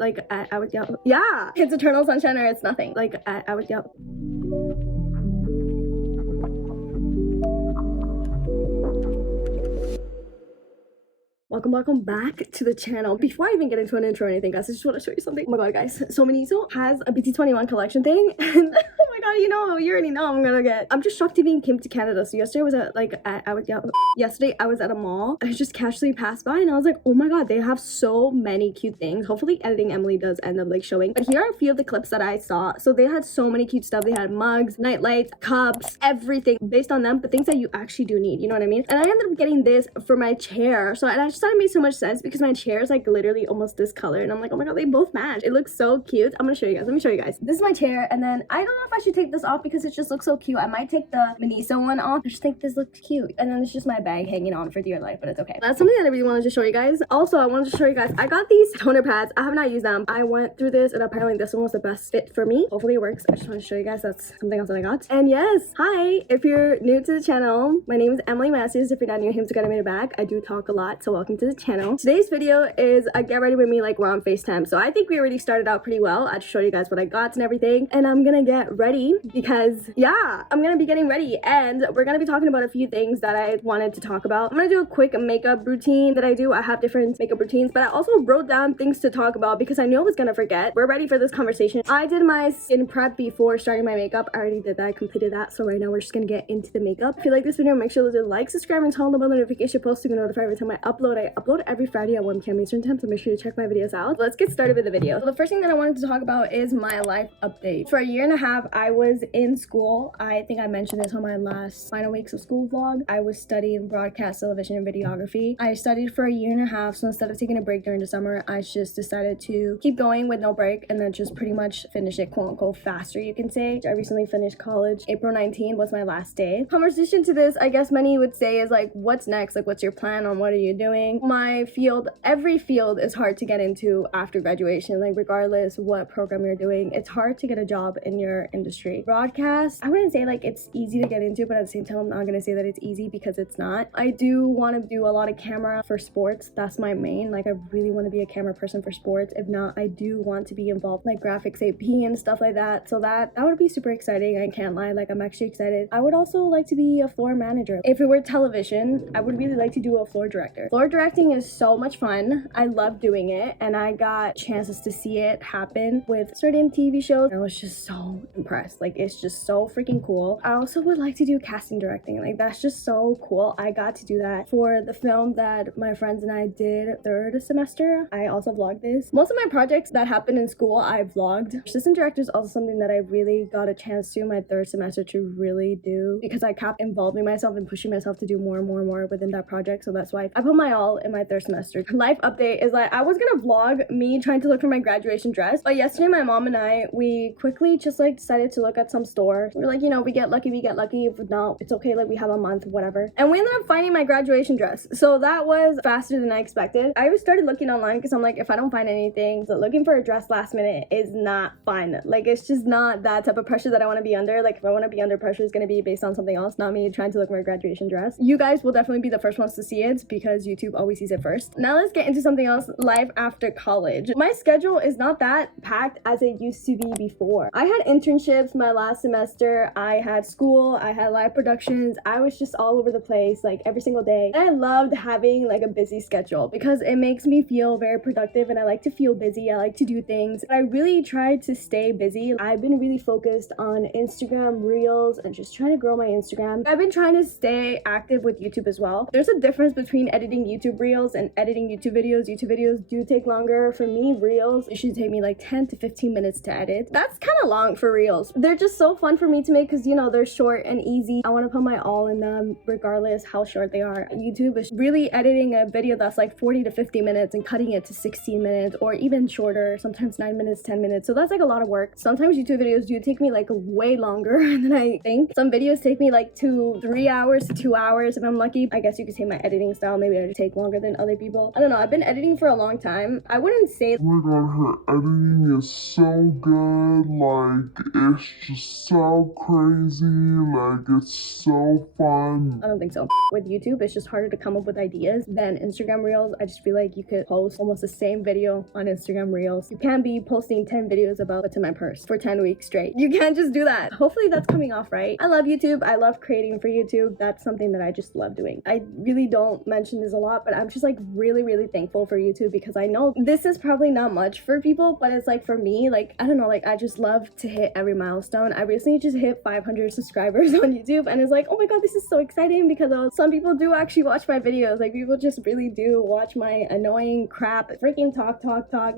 Like, I would yell. Yeah, it's eternal sunshine or it's nothing. Like, I would yell. Welcome back to the channel. Before I even get into an intro or anything, guys, I just want to show you something. Oh my god, guys. So Miniso has a BT21 collection thing. And oh my god, you already know I'm just shocked even came to Canada. So yesterday I was at yesterday I was at a mall. I just casually passed by and I was like, oh my god, they have so many cute things. Hopefully editing Emily does end up like showing. But here are a few of the clips that I saw. So they had so many cute stuff. They had mugs, night lights, cups, everything based on them, but things that you actually do need, you know what I mean? And I ended up getting this for my chair. So I just thought it made so much sense because my chair is like literally almost this color and I'm like, oh my god, they both match. It looks so cute. I'm gonna show you guys. Let me show you guys. This is my chair, and then I don't know if I should take this off because it just looks so cute. I might take the Miniso one off. I just think this looks cute. And then it's just my bag hanging on for dear life, but it's okay. That's something that I really wanted to show you guys. Also, I wanted to show you guys, I got these toner pads. I have not used them. I went through this and apparently this one was the best fit for me. Hopefully it works. I just want to show you guys that's something else that I got. And yes, hi, if you're new to the channel, my name is Emily Macias. If you're not new here, I made it back. I do talk a lot, so welcome to the channel. Today's video is a get ready with me, like we're on FaceTime. So I think we already started out pretty well. I just showed you guys what I got and everything, and I'm gonna get ready because yeah, I'm gonna be getting ready and we're gonna be talking about a few things that I wanted to talk about. I'm gonna do a quick makeup routine that I do. I have different makeup routines, but I also wrote down things to talk about because I knew I was gonna forget. We're ready for this conversation. I did my skin prep before starting my makeup. I already did that. I completed that. So right now we're just gonna get into the makeup. If you like this video, make sure to like, subscribe, and turn on the bell notification post to get notified every time I upload. I upload every Friday at 1 p.m. Eastern time, so make sure to check my videos out. Let's get started with the video. So the first thing that I wanted to talk about is my life update. For a year and a half, I was in school. I think I mentioned this on my last final weeks of school vlog. I was studying broadcast, television, and videography. I studied for a year and a half, so instead of taking a break during the summer, I just decided to keep going with no break and then just pretty much finish it quote unquote faster, you can say. I recently finished college. April 19 was my last day. Conversation to this, I guess many would say, is like, what's next? Like, what's your plan on what are you doing? My field, every field is hard to get into after graduation. Like, regardless what program you're doing, it's hard to get a job in your industry. Broadcast, I wouldn't say like it's easy to get into, but at the same time, I'm not gonna say that it's easy because it's not. I do want to do a lot of camera for sports. That's my main. Like, I really want to be a camera person for sports. If not, I do want to be involved like graphics AP and stuff like that. So that would be super exciting. I can't lie. Like, I'm actually excited. I would also like to be a floor manager. If it were television, I would really like to do a floor director. Floor directing is so much fun. I love doing it, and I got chances to see it happen with certain TV shows. I was just so impressed. Like, it's just so freaking cool. I also would like to do casting directing. Like, that's just so cool. I got to do that for the film that my friends and I did third semester. I also vlogged this. Most of my projects that happened in school, I vlogged. Assistant director is also something that I really got a chance to my third semester to really do because I kept involving myself and pushing myself to do more and more and more within that project. So that's why I put my all in my third semester. Life update is like, I was gonna vlog me trying to look for my graduation dress, but yesterday my mom and I, we quickly just like decided to look at some store. We were like, you know, we get lucky. If not, it's okay, like we have a month, whatever. And we ended up finding my graduation dress. So that was faster than I expected. I started looking online because I'm like, if I don't find anything, so looking for a dress last minute is not fun. Like, it's just not that type of pressure that I want to be under. Like, if I want to be under pressure, it's going to be based on something else, not me trying to look for a graduation dress. You guys will definitely be the first ones to see it because YouTube always sees it first. Now let's get into something else. Life after college. My schedule is not that packed as it used to be before. I had internships my last semester. I had school. I had live productions. I was just all over the place, like every single day. And I loved having like a busy schedule because it makes me feel very productive, and I like to feel busy. I like to do things. I really tried to stay busy. I've been really focused on Instagram Reels and just trying to grow my Instagram. I've been trying to stay active with YouTube as well. There's a difference between editing YouTube Reels and editing YouTube videos. YouTube videos do take longer. For me, Reels, it should take me like 10 to 15 minutes to edit. That's kind of long for Reels. They're just so fun for me to make because, you know, they're short and easy. I want to put my all in them regardless how short they are. YouTube is really editing a video that's like 40 to 50 minutes and cutting it to 16 minutes or even shorter, sometimes 9 minutes, 10 minutes. So that's like a lot of work. Sometimes YouTube videos do take me like way longer than I think. Some videos take me like 3 hours to 2 hours if I'm lucky. I guess you could say my editing style maybe I take longer than other people. I don't know. I've been editing for a long time. I wouldn't say, oh my god, her editing is so good. Like, it's just so crazy, like it's so fun. I don't think so. With YouTube, it's just harder to come up with ideas than Instagram Reels. I just feel like you could post almost the same video on Instagram Reels. You can't be posting 10 videos about what's in my purse for 10 weeks straight. You can't just do that. Hopefully that's coming off right. I love YouTube. I love creating for YouTube. That's something that I just love doing. I really don't mention this a lot, but I'm just like really thankful for YouTube, because I know this is probably not much for people, but it's like for me, like I don't know, like I just love to hit every milestone. I recently just hit 500 subscribers on YouTube, and it's like, oh my god, this is so exciting, because some people do actually watch my videos. Like people just really do watch my annoying crap, freaking talk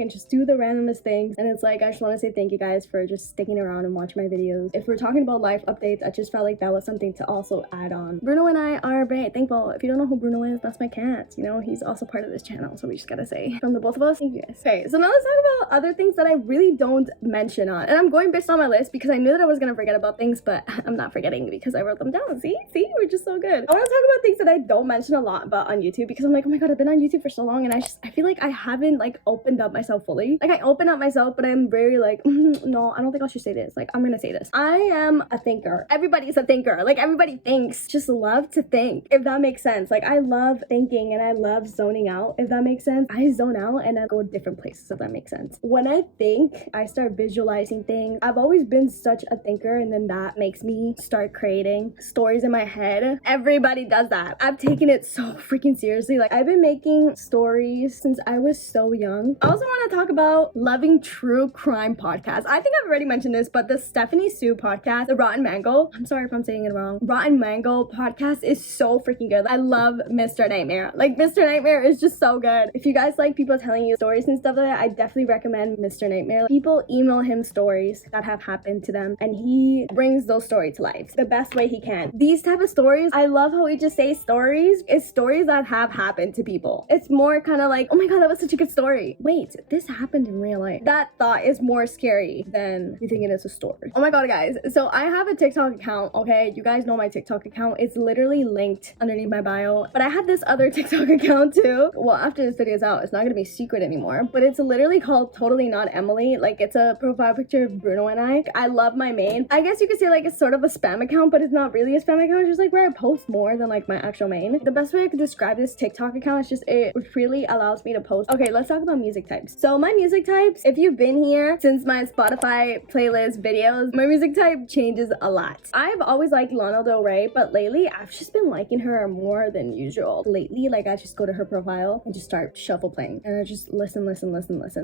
and just do the randomest things. And it's like, I just want to say thank you guys for just sticking around and watching my videos. If we're talking about life updates, I just felt like that was something to also add on. Bruno and I are very thankful. If you don't know who Bruno is, that's my cat. You know, he's also part of this channel, so we just gotta say from the both of us, thank you guys. Okay, so now let's talk about other things that I really don't mention on, and I'm going based on my list because I knew that I was gonna forget about things, but I'm not forgetting because I wrote them down. See, we're just so good. I want to talk about things that I don't mention a lot about on YouTube, because I'm like, oh my god, I've been on YouTube for so long, and I feel like I haven't like opened up myself fully. Like I open up myself, but I'm very like, no, I don't think I should say this. Like I'm gonna say this. I am a thinker. Everybody's a thinker. Like everybody thinks. Just love to think, if that makes sense. Like I love thinking and I love zoning out, if that makes sense. I zone out and I go different places, if that makes sense. When I think, I start visualizing things. I've always been such a thinker, and then that makes me start creating stories in my head. Everybody does that. I've taken it so freaking seriously. Like I've been making stories since I was so young. I also want to talk about loving true crime podcasts. I think I've already mentioned this, but the Stephanie Sue podcast, the Rotten Mango, I'm sorry if I'm saying it wrong, Rotten Mango podcast is so freaking good. I love Mr. Nightmare. Like Mr. Nightmare is just so good. If you guys like people telling you stories and stuff like that, I definitely recommend Mr. Nightmare. People email him stories that have happened to them, and he brings those stories to life the best way he can. These type of stories, I love how he just says stories. It's stories that have happened to people. It's more kind of like, oh my god, that was such a good story. Wait, this happened in real life. That thought is more scary than you thinking it's a story. Oh my god, guys. So I have a TikTok account, okay? You guys know my TikTok account. It's literally linked underneath my bio. But I had this other TikTok account too. Well, after this video is out, it's not gonna be secret anymore. But it's literally called Totally Not Emily. Like it's a profile picture of Bruno and I love my main. I guess you could say like it's sort of a spam account, but it's not really a spam account. It's just like where I post more than like my actual main. The best way I could describe this TikTok account is just it really allows me to post. Okay, let's talk about music types. So my music types, if you've been here since my Spotify playlist videos, my music type changes a lot. I've always liked Lana Del Rey, but lately I've just been liking her more than usual. Lately, like I just go to her profile and just start shuffle playing, and I just listen.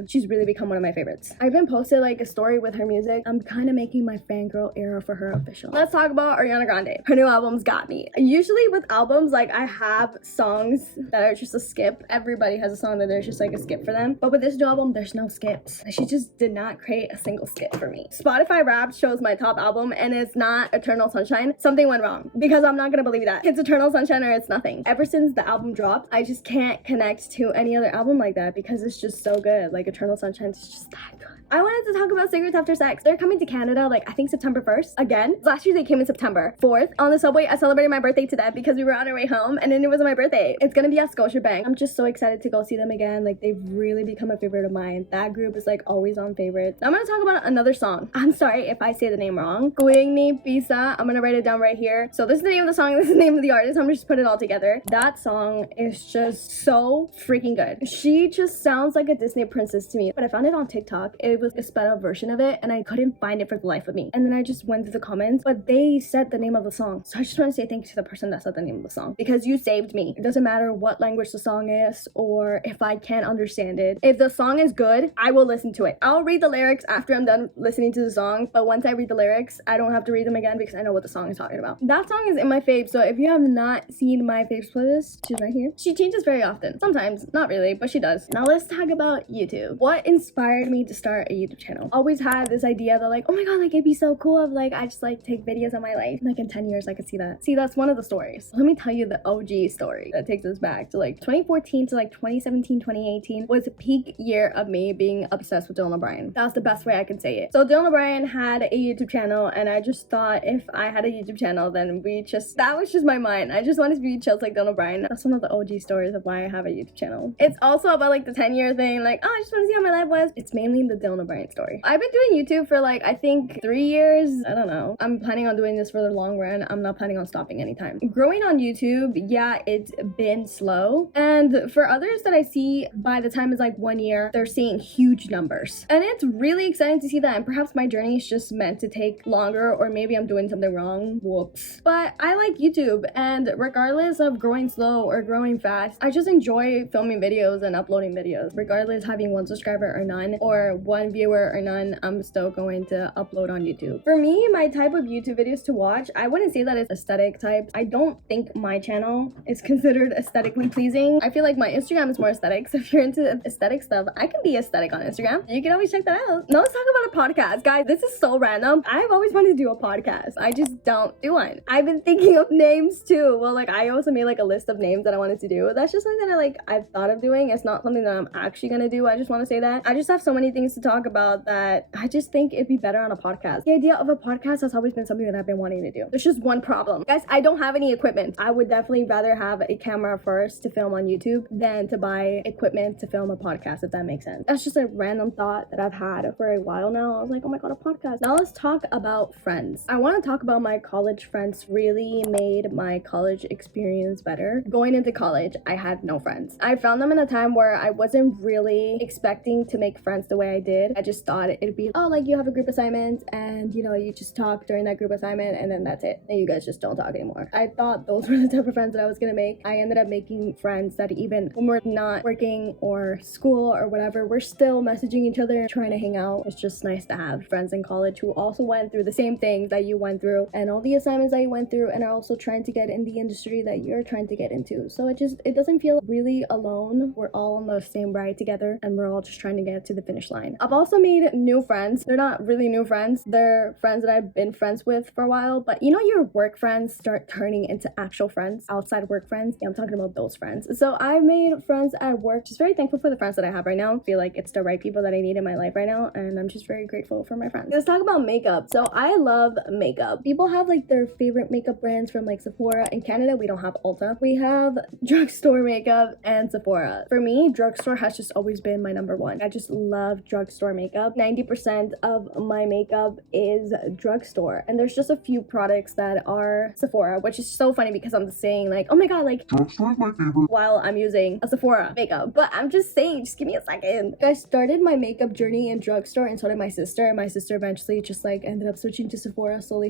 She's really become one of my favorites. I've been posted like a story with her music. I'm kind of making my fangirl era for her official. Let's talk about Ariana Grande. Her new album's got me. Usually with albums, like I have songs that are just a skip. Everybody has a song that there's just like a skip for them. But with this new album, there's no skips. She just did not create a single skip for me. Spotify Wrapped shows my top album, and it's not Eternal Sunshine. Something went wrong, because I'm not gonna believe that. It's Eternal Sunshine or it's nothing. Ever since the album dropped, I just can't connect to any other album like that, because it's just so good. Like Eternal Sunshine is just that good. I wanted to talk about Cigarettes After Sex. They're coming to Canada, like I think September 1st. Again, last year they came in September 4th. On the subway, I celebrated my birthday to them because we were on our way home, and then it was my birthday. It's gonna be at Scotiabank. I'm just so excited to go see them again. Like they've really become a favorite of mine. That group is like always on favorites. Now I'm gonna talk about another song. I'm sorry if I say the name wrong. Guigni Pisa. I'm gonna write it down right here. So this is the name of the song. This is the name of the artist. I'm gonna just put it all together. That song is just so freaking good. She just sounds like a Disney princess to me. But I found it on TikTok. It was a sped up version of it, and I couldn't find it for the life of me. And then I just went to the comments, but they said the name of the song. So I just want to say thank you to the person that said the name of the song, because you saved me. It doesn't matter what language the song is or if I can't understand it. If the song is good, I will listen to it. I'll read the lyrics after I'm done listening to the song, but once I read the lyrics, I don't have to read them again because I know what the song is talking about. That song is in my fave, so if you have not seen my faves playlist, she's right here. She changes very often. Sometimes, not really, but she does. Now let's talk about YouTube. What inspired me to start a YouTube channel? Always had this idea that like, oh my god, like it'd be so cool if like I just like take videos of my life. Like in 10 years I could see that. See, that's one of the stories. Let me tell you the OG story that takes us back to like 2014 to like 2017, 2018 was a peak year of me being obsessed with Dylan O'Brien. That's the best way I can say it. So Dylan O'Brien had a YouTube channel, and I just thought if I had a YouTube channel, then that was just my mind. I just wanted to be chills like Dylan O'Brien. That's one of the OG stories of why I have a YouTube channel. It's also about like the 10-year thing, like, oh, I just want to see how my life was. It's mainly the Dylan O'Brien story. I've been doing YouTube for like, I think think 3 years. I don't know. I'm planning on doing this for the long run. I'm not planning on stopping anytime. Growing on YouTube, yeah, it's been slow. And for others that I see, by the time it's like 1 year, they're seeing huge numbers. And it's really exciting to see that. And perhaps my journey is just meant to take longer, or maybe I'm doing something wrong. Whoops. But I like YouTube, and regardless of growing slow or growing fast, I just enjoy filming videos and uploading videos. Regardless having 1 subscriber or none, or 1 viewer or none, I'm still going to upload on YouTube. For me, my type of YouTube videos to watch, I wouldn't say that it's aesthetic type. I don't think my channel is considered aesthetically pleasing. I feel like my Instagram is more aesthetic, so if you're into aesthetic stuff, I can be aesthetic on Instagram. You can always check that out. Now let's talk about a podcast. Guys, this is so random. I've always wanted to do a podcast. I just don't do one. I've been thinking of names too. Well, like I also made like a list of names that I wanted to do. That's just something that I've thought of doing. It's not something that I'm actually gonna do. I just want to say that I just have so many things to talk about that I just think it'd be better on a podcast. The idea of a podcast has always been something that I've been wanting to do. There's just one problem. Guys, I don't have any equipment. I would definitely rather have a camera first to film on YouTube than to buy equipment to film a podcast, if that makes sense. That's just a random thought that I've had for a while now. I was like, oh my god, a podcast. Now let's talk about friends. I want to talk about my college friends. Really made my college experience better. Going into college, I had no friends. I found them in a time where I wasn't really expecting to make friends the way I did. I just thought it'd be, oh, like you have a group assignment and you know, you just talk during that group assignment and then that's it. And you guys just don't talk anymore. I thought those were the type of friends that I was gonna make. I ended up making friends that even when we're not working or school or whatever, we're still messaging each other, trying to hang out. It's just nice to have friends in college who also went through the same things that you went through and all the assignments that you went through and are also trying to get in the industry that you're trying to get into. So it doesn't feel really alone. We're all on the same ride together and we're all just trying to get to the finish line. I've also made new friends. They're not really new friends. They're friends that I've been friends with for a while, but you know, your work friends start turning into actual friends, outside work friends. Yeah, I'm talking about those friends. So I made friends at work. Just very thankful for the friends that I have right now. I feel like it's the right people that I need in my life right now, and I'm just very grateful for my friends. Let's talk about makeup. So I love makeup. People have like their favorite makeup brands from like Sephora. In Canada, we don't have Ulta. We have drugstore makeup and Sephora. For me, drugstore has just always been my number one. I just love drugstore makeup. 90% of my makeup is drugstore, and there's just a few products that are Sephora, which is so funny because I'm saying like, oh my god, like Drugstore is my favorite. while I'm using a Sephora makeup, but I'm just saying, just give me a second. I started my makeup journey in drugstore, and so did my sister, and my sister eventually just like ended up switching to Sephora slowly.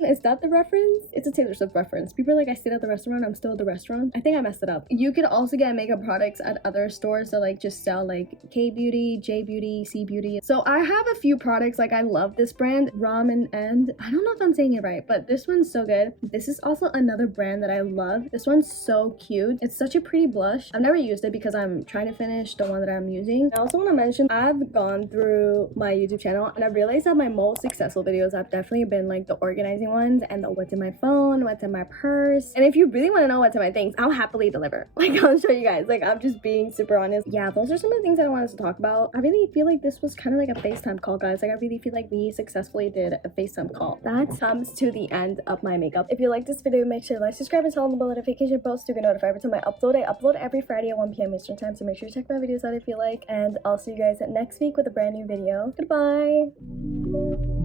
Is that the reference? It's a Taylor Swift reference. People are like, I stayed at the restaurant, I'm still at the restaurant. I think I messed it up. You could also get makeup products at other stores that like just sell like K Beauty, J Beauty, C Beauty. So I have a few products. Like I love this brand, Ramen, and I don't know if I'm saying it right, but this one's so good. This is also another brand that I love. This one's so cute. It's such a pretty blush. I've never used it because I'm trying to finish the one that I'm using. I also want to mention, I've gone through my YouTube channel and I realized that my most successful videos have definitely been like the organizing ones and the what's in my phone, what's in my purse. And if you really want to know what's in my things, I'll happily deliver. Like I'll show you guys. Like I'm just being super honest. Yeah, those are some of the things that I wanted to talk about. I really feel like this was kind of like a FaceTime call, guys. Like I really feel like we successfully did a FaceTime call. That comes to the end of my makeup. If you like this video, make sure to like, subscribe, and turn on the bell notification bells to get notified every time I upload. I upload every Friday at 1 p.m. Eastern time, so make sure to check my videos out if you like. And I'll see you guys next week with a brand new video. Goodbye.